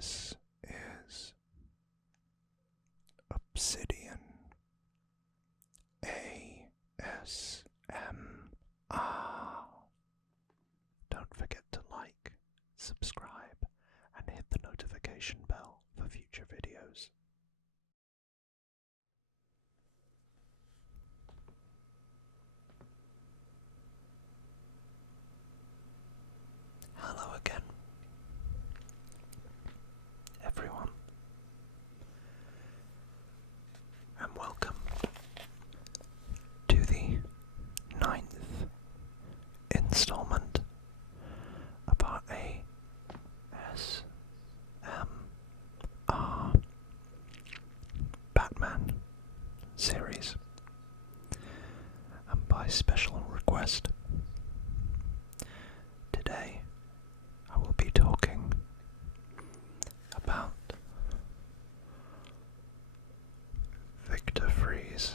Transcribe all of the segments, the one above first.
This is Obsidian ASMR. Don't forget to like, subscribe, and hit the notification bell for future videos. Hello again, everyone, and welcome to the 9th installment of our ASMR Batman series, and by special request, today I will be talking about Victor Freeze.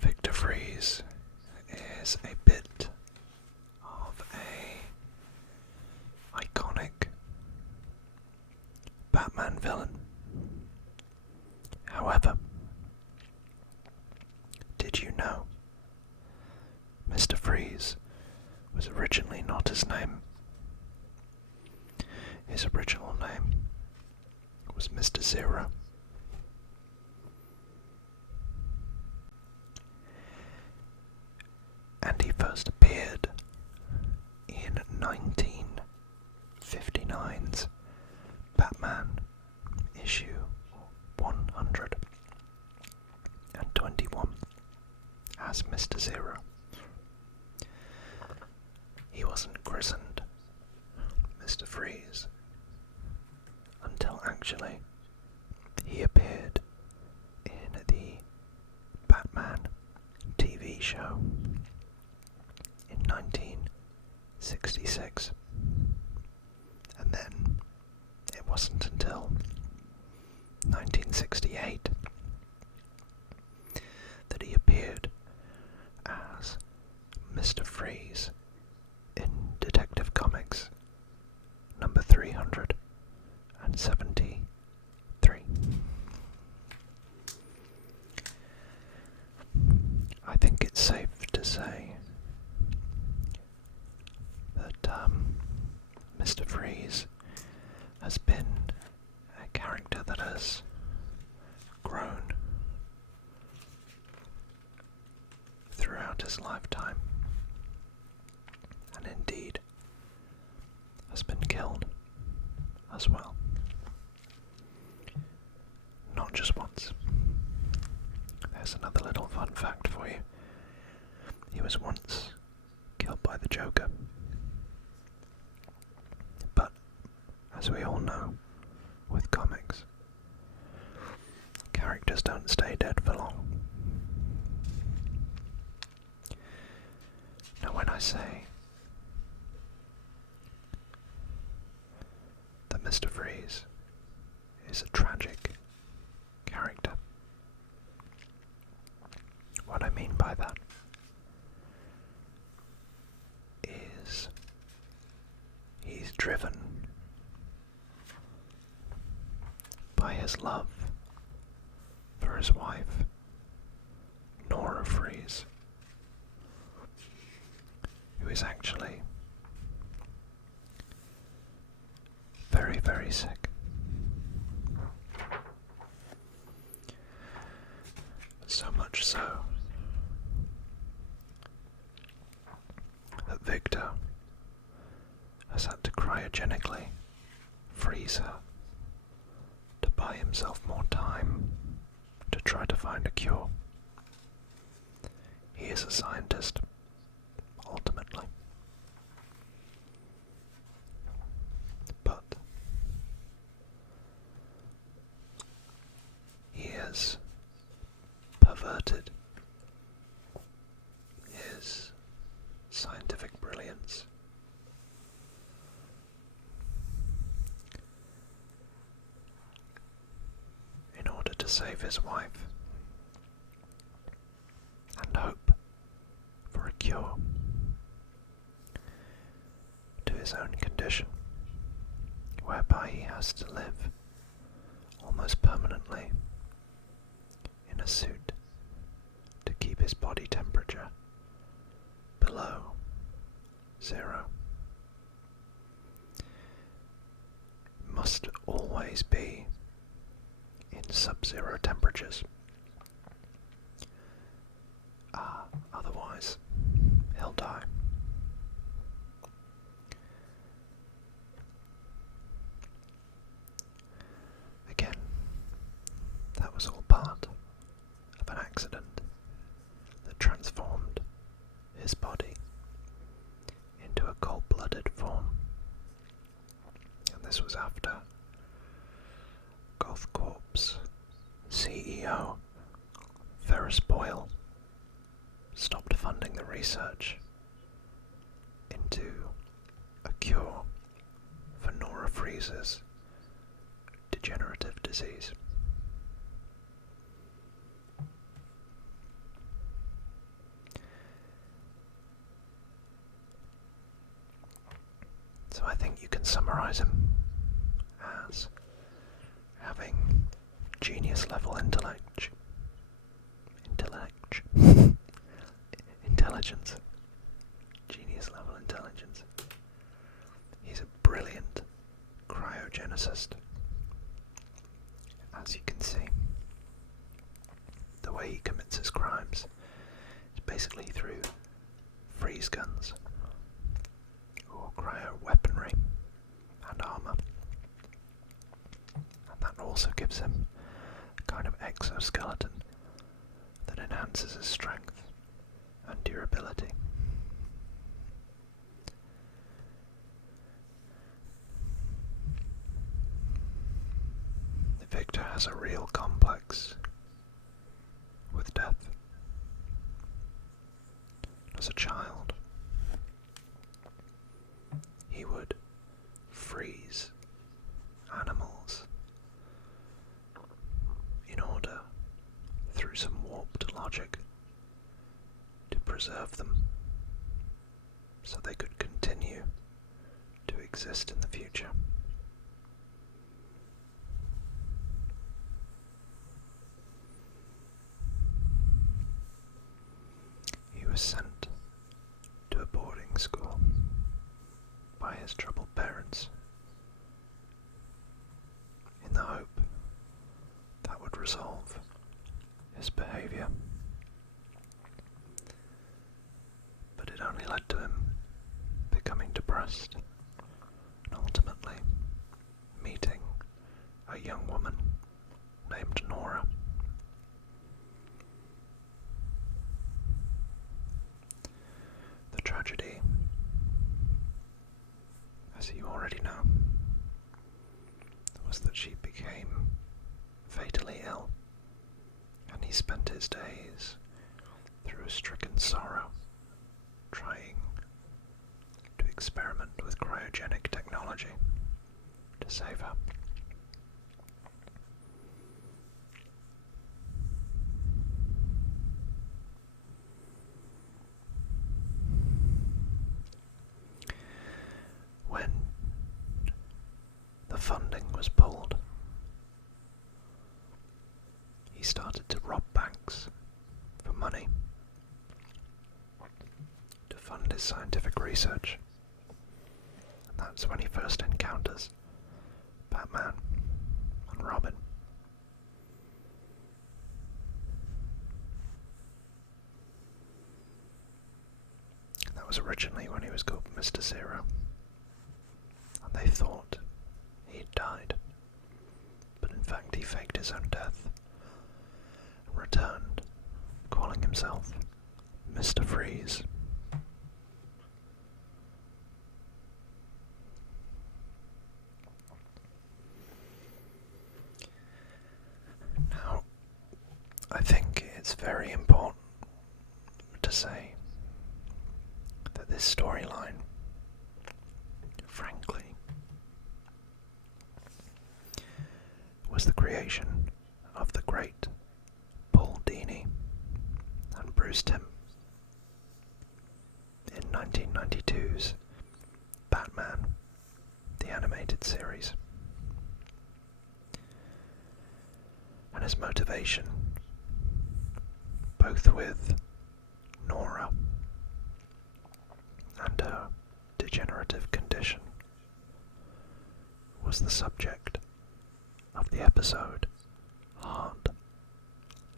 Victor Freeze is a bit of a iconic Batman villain. However, did you know Mr. Freeze was originally not his name? His original name was Mr. Zero. And he first appeared in 1959's Batman issue 121 as Mr. Zero. He wasn't christened Mr. Freeze until actually he appeared in the Batman TV show in 1966, and then it wasn't until 1968 that he appeared as Mr. Freeze in Detective Comics number 373. I think it's safe to say that Mr. Freeze has been a character that has grown throughout his lifetime, and indeed has been killed as well. Not just once. There's another little fun fact for you. He was once killed by the Joker. But, as we all know, with comics, characters don't stay dead for long. Now when I say that Mr. Freeze is a tragic character, what I mean by that is he's driven by his love for his wife, Nora Freeze, who is actually very, very sick. So much so that Victor has had to cryogenically freeze her to buy himself more time to try to find a cure. He is a scientist, ultimately. But he has perverted his scientific brilliance to save his wife and hope for a cure to his own condition, whereby he has to live almost permanently in a suit to keep his body temperature below 0. It must always be in sub-zero temperatures. Otherwise, he'll die. Again, that was all part of an accident that transformed his body into a cold-blooded form. And this was after Goth Corp's CEO, Ferris Boyle, stopped funding the research into a cure for Nora Freeze's degenerative disease. So I think you can summarize him as having genius level intelligence. Genius level intelligence. He's a brilliant cryogenicist. As you can see, the way he commits his crimes is basically through freeze guns or cryo weaponry and armor. And that also gives him a kind of exoskeleton that enhances his strength and durability. Victor has a real complex with death. As a child, he would freeze animals in order, through some warped logic, to preserve them so they could continue to exist in the future. He was sent to a boarding school by his troubled parents in the hope that would resolve his behaviour. But it only led to him becoming depressed and ultimately meeting a young woman named Nora. The tragedy, as you already know, was that she became fatally ill, and he spent his days through a stricken sorrow, trying to experiment with cryogenic technology to save her. When the funding was pulled, he started to rob banks for money to fund his scientific research. And that's when he first encounters Batman and Robin. And that was originally when he was called Mr. Zero. And they thought he'd died, but in fact he faked his own death and returned, calling himself Mr. Freeze. Now, I think it's very important to say that this storyline, frankly, was the creation of the great bruised him in 1992's Batman, the animated series. And his motivation, both with Nora and her degenerative condition, was the subject of the episode Heart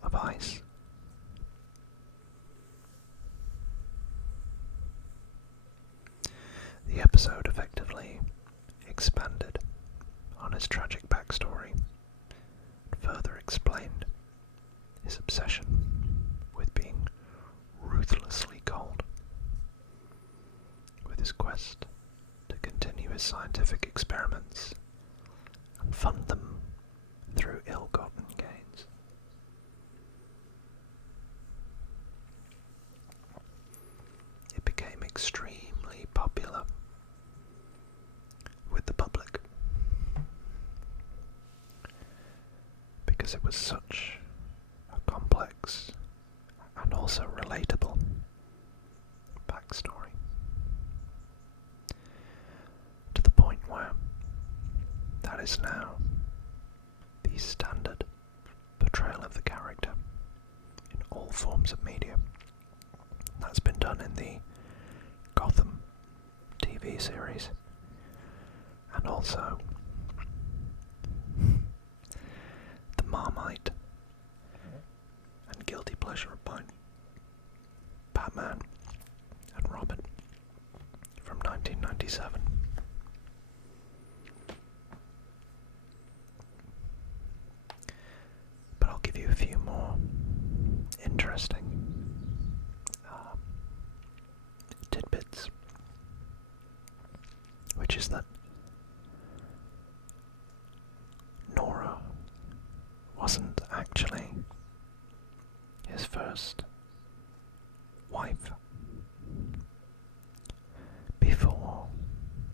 of Ice. The episode effectively expanded on his tragic backstory and further explained his obsession with being ruthlessly cold, with his quest to continue his scientific experiments and fund them through ill-gotten gains. It became extremely popular with the public because it was such a complex and also relatable backstory, to the point where that is now the standard portrayal of the character in all forms of media. That's been done in the Gotham TV series, and also the Marmite and guilty pleasure of mine, Batman and Robin from 1997. But I'll give you a few more interesting tidbits, which is that Nora wasn't actually his first wife. Before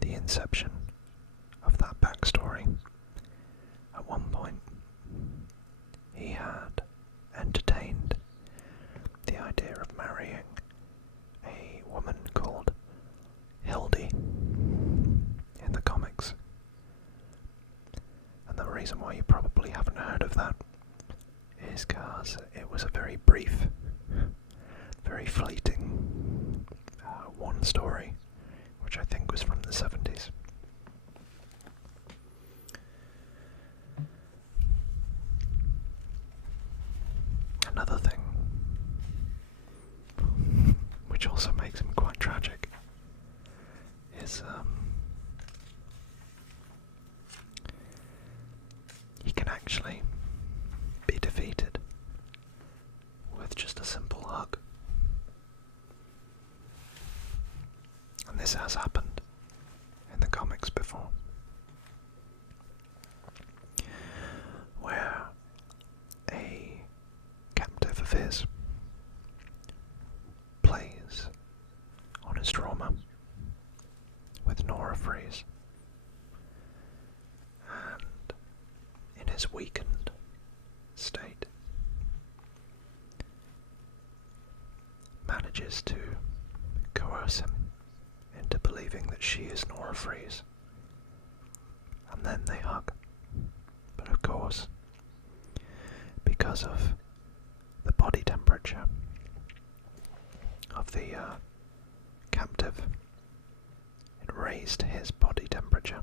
the inception of that backstory, at one point he had entertained the idea of marrying a woman called Hildy in the comics. And the reason why you probably haven't heard of that is because it was a very brief, very fleeting one story, which I think was from the 70s. Another thing, which also makes him quite tragic, is he can actually be defeated with just a simple hug. And this has happened in the comics before, where a captive of his plays on his trauma with Nora Freeze, and in his weakened state manages to coerce him into believing that she is Nora Freeze, and then they hug. But of course, because of the body temperature of the captive, it raised his body temperature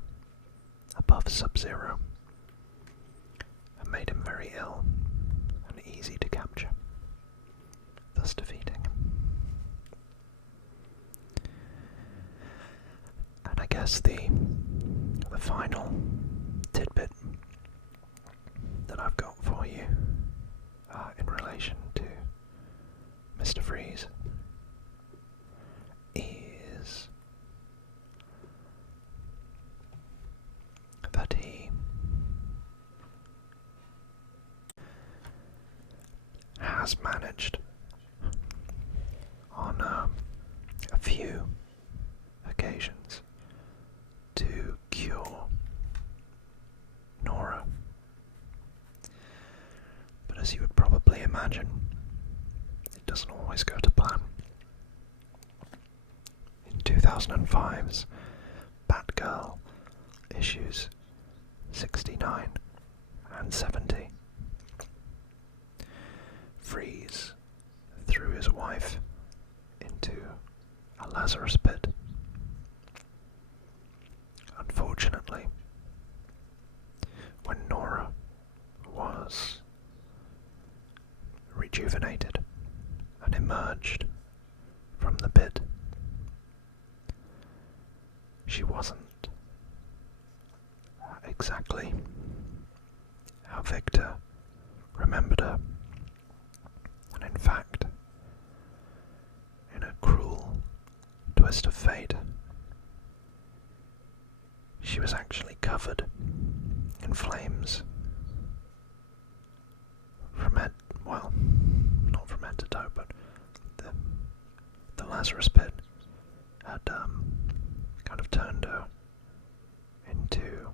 above sub-zero and made him very ill and easy to capture, thus defeating him. And I guess the final tidbit that I've got for you in relation to Mr. Freeze is that he has managed on a few occasions to cure Nora. But as you would probably imagine, it doesn't always go to plan. In 2005's Batgirl issues 69 and 70, Freeze threw his wife into a Lazarus Pit. Unfortunately, when Nora was rejuvenated and emerged from the pit, she wasn't exactly how Victor remembered her, and in fact, in a cruel twist of fate, she was actually covered in flames from head, well, not from head to toe, but the Lazarus Pit had kind of turned her into,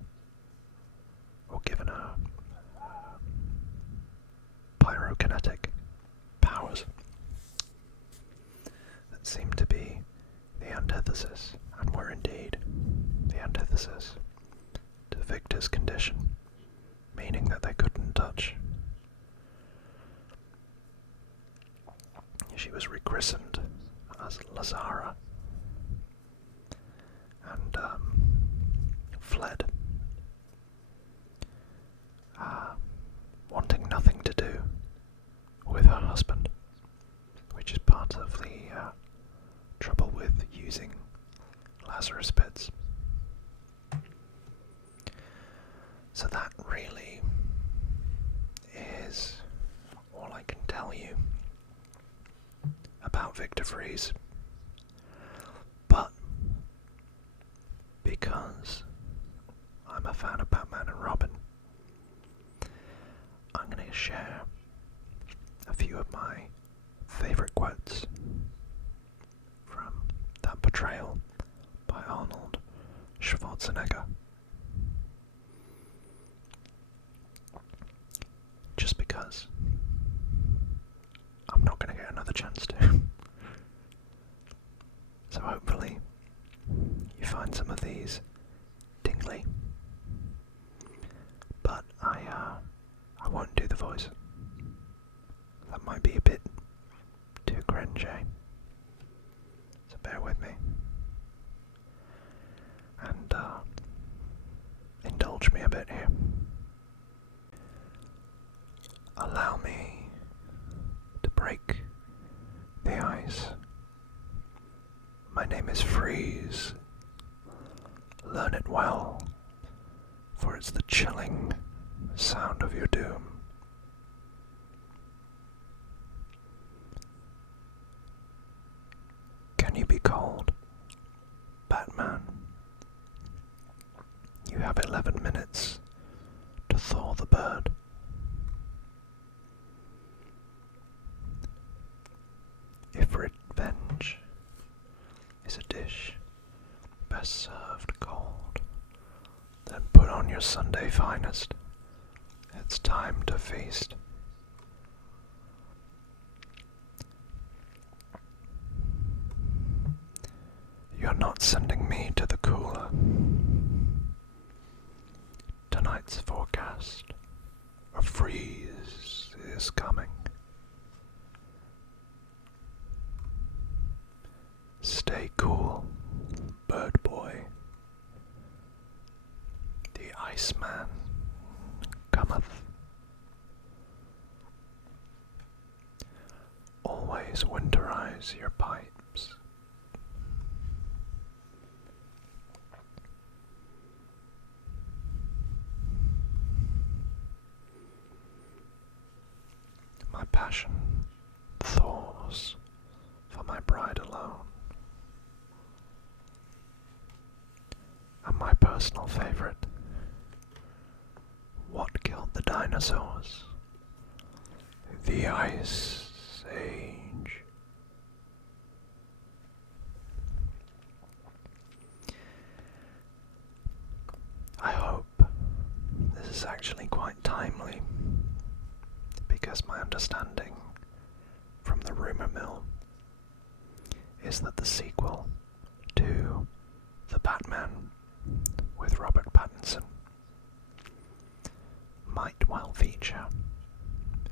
or given her pyrokinetic powers that seemed to be the antithesis, and were indeed the antithesis to Victor's condition, meaning that they couldn't touch. She was rechristened as Lazara and fled, wanting nothing to do with her husband, which is part of the trouble with using Lazarus Pits. So that really is all I can tell you about Victor Freeze. But because I'm a fan of Batman and Robin, I'm going to share a few of my favourite quotes from that portrayal by Arnold Schwarzenegger. Just because I'm not going to get another chance to. So hopefully you find some of these tingly. But I won't do the voice. That might be a bit too cringy. So bear with me. And indulge me a bit here. Allow me to break the ice. My name is Freeze. Learn it well, for it's the chilling sound of your doom. Can you be called Batman? You have 11 minutes to thaw the bird. If revenge is a dish best served cold, then put on your Sunday finest. It's time to feast. You're not sending me to the cooler. Tonight's forecast, a freeze is coming. Stay cool, bird boy. The Iceman cometh. Always winterize your pipes. My passion thaws for my bride alone. And my personal favorite, what killed the dinosaurs? The Ice Age. I hope this is actually quite timely, because my understanding from the rumour mill is that the sequel to The Batman with Robert Pattinson might well feature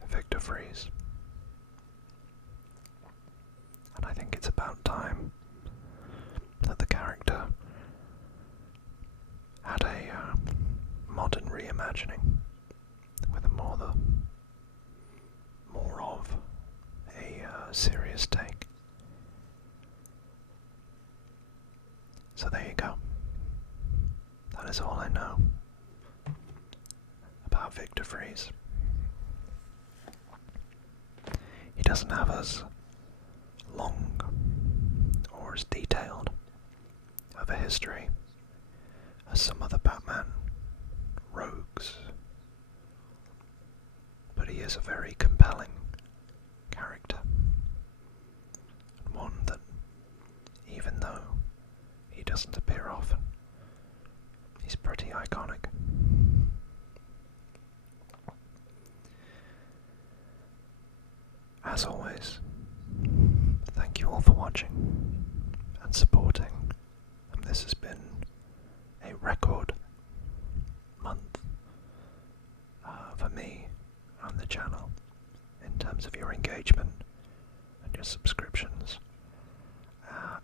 Victor Fries. And I think it's about time that the character had a modern reimagining with more of a serious take. So there you go. That is all I know about Victor Fries. He doesn't have as long or as detailed of a history as some other Batman rogues, but he is a very compelling character, and one that, even though he doesn't appear often, he's pretty iconic. As always, thank you all for watching and supporting, and this has been a record month for me on the channel in terms of your engagement and your subscriptions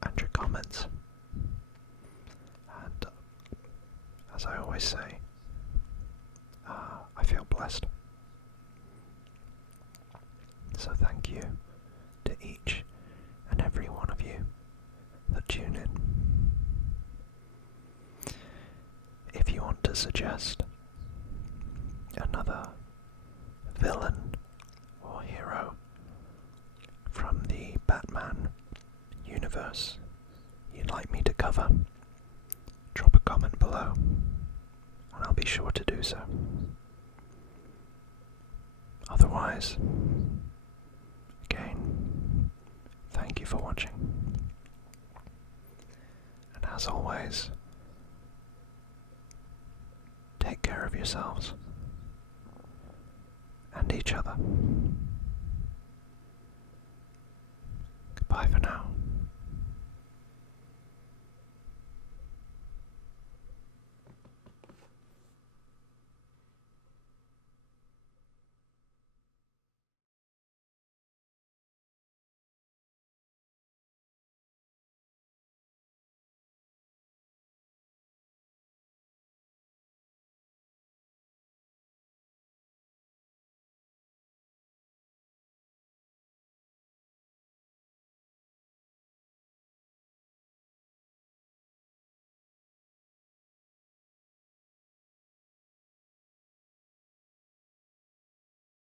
and your comments. And as I always say, I feel blessed. So thank you to each and every one of you that tune in. If you want to suggest another villain or hero from the Batman universe you'd like me to cover, drop a comment below and I'll be sure to do so. Otherwise, again, thank you for watching. And as always, take care of yourselves and each other. Goodbye for now.